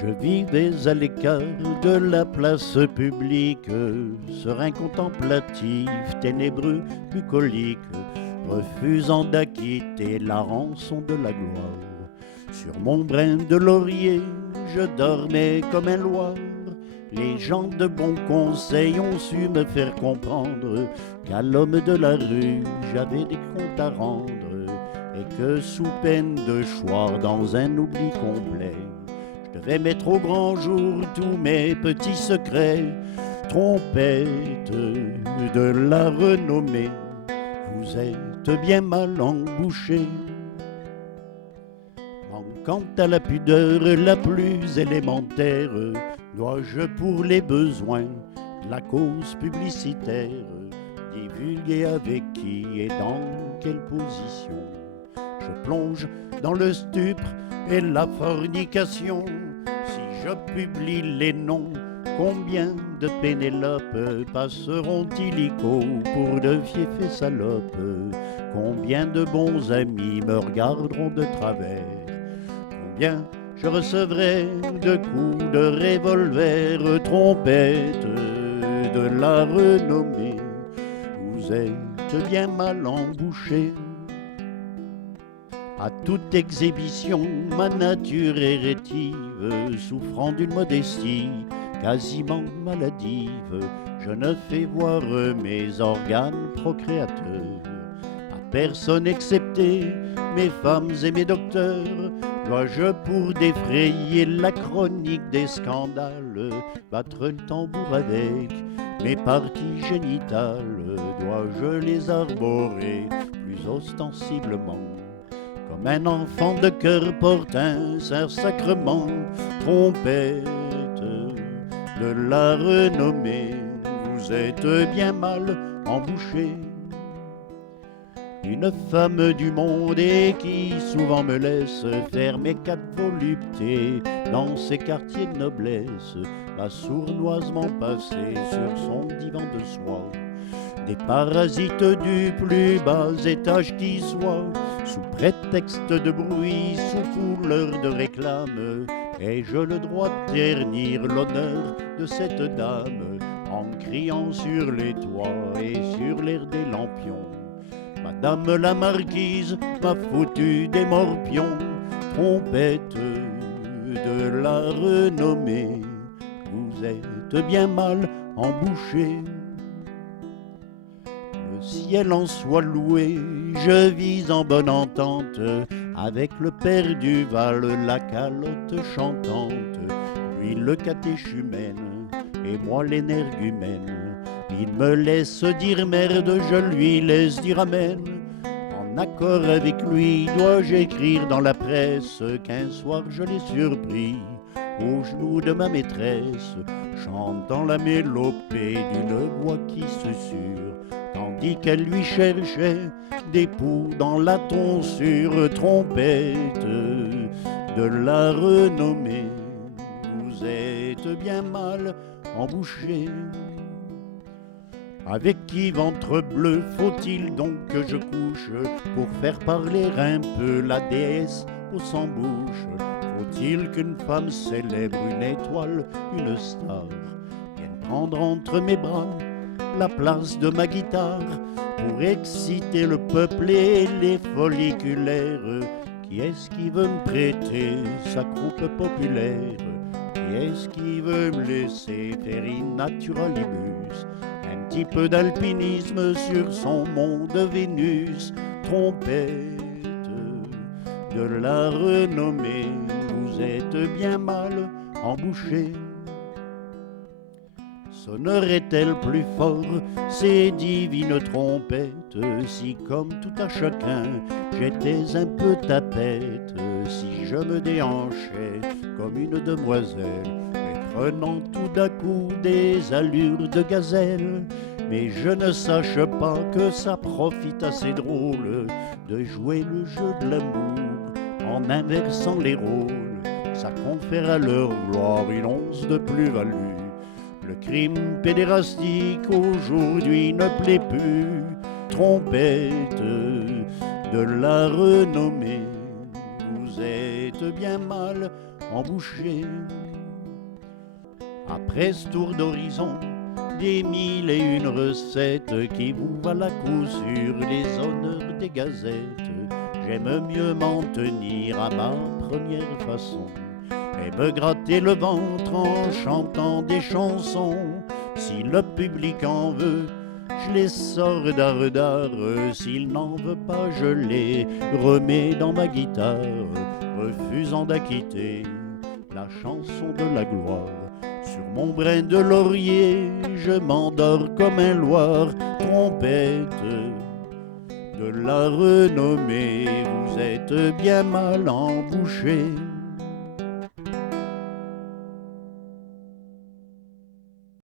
Je vivais à l'écart de la place publique, serein contemplatif, ténébreux, bucolique, refusant d'acquitter la rançon de la gloire. Sur mon brin de laurier, je dormais comme un loir. Les gens de bon conseil ont su me faire comprendre qu'à l'homme de la rue, j'avais des comptes à rendre, et que sous peine de choir dans un oubli complet, je devais mettre au grand jour tous mes petits secrets. Trompette de la renommée, vous êtes bien mal embouchés. Manquant à la pudeur la plus élémentaire, dois-je pour les besoins de la cause publicitaire divulguer avec qui et dans quelle position je plonge dans le stupre et la fornication? Si je publie les noms, combien de Pénélopes passeront illico pour de fiefs et salopes? Combien de bons amis me regarderont de travers? Combien je recevrai de coups de revolver? Trompette de la renommée, vous êtes bien mal embouchés. À toute exhibition, ma nature est rétive, souffrant d'une modestie quasiment maladive, je ne fais voir mes organes procréateurs à personne excepté mes femmes et mes docteurs. Dois-je pour défrayer la chronique des scandales battre le tambour avec mes parties génitales? Dois-je les arborer plus ostensiblement comme un enfant de cœur porte un saint sacrement? Trompette de la renommée, vous êtes bien mal embouchés. Une femme du monde et qui souvent me laisse faire mes 4 voluptés dans ses quartiers de noblesse, va sournoisement passer sur son divan de soie des parasites du plus bas étage qui soit, sous prétexte de bruit, sous couleur de réclame. Ai-je le droit de ternir l'honneur de cette dame en criant sur les toits et sur l'air des lampions? Madame la marquise m'a foutu des morpions. Trompette de la renommée, vous êtes bien mal embouchés. Le ciel en soit loué, je vis en bonne entente avec le père Duval, la calotte chantante, lui le catéchumène et moi l'énergumène. Il me laisse dire merde, je lui laisse dire amen. En accord avec lui, dois-je écrire dans la presse qu'un soir je l'ai surpris aux genoux de ma maîtresse, chantant la mélopée d'une voix qui susurre, tandis qu'elle lui cherchait des poux dans la tonsure. Trompette de la renommée, vous êtes bien mal embouchés. Avec qui ventre bleu faut-il donc que je couche pour faire parler un peu la déesse aux sans-bouche? Faut-il qu'une femme célèbre, une étoile, une star, vienne prendre entre mes bras la place de ma guitare pour exciter le peuple et les folliculaires? Qui est-ce qui veut me prêter sa croupe populaire? Qui est-ce qui veut me laisser faire in naturalibus un petit peu d'alpinisme sur son mont de Vénus? Trompette de la renommée, vous êtes bien mal embouchés. Sonnerait-elle plus fort ces divines trompettes si comme tout à chacun j'étais un peu tapette, si je me déhanchais comme une demoiselle et prenant tout d'un coup des allures de gazelle? Mais je ne sache pas que ça profite assez drôle de jouer le jeu de l'amour en inversant les rôles. Ça confère à leur gloire une once de plus-value. Le crime pédérastique aujourd'hui ne plaît plus. Trompette de la renommée, vous êtes bien mal embouchés. Après ce tour d'horizon, des mille et une recettes qui vous valent à coup sur les honneurs des gazettes, j'aime mieux m'en tenir à ma première façon et me gratter le ventre en chantant des chansons. Si le public en veut, je les sors d'art, s'il n'en veut pas, je les remets dans ma guitare, refusant d'acquitter la chanson de la gloire. Sur mon brin de laurier, je m'endors comme un Loir, trompette de la renommée. Vous êtes bien mal embouché.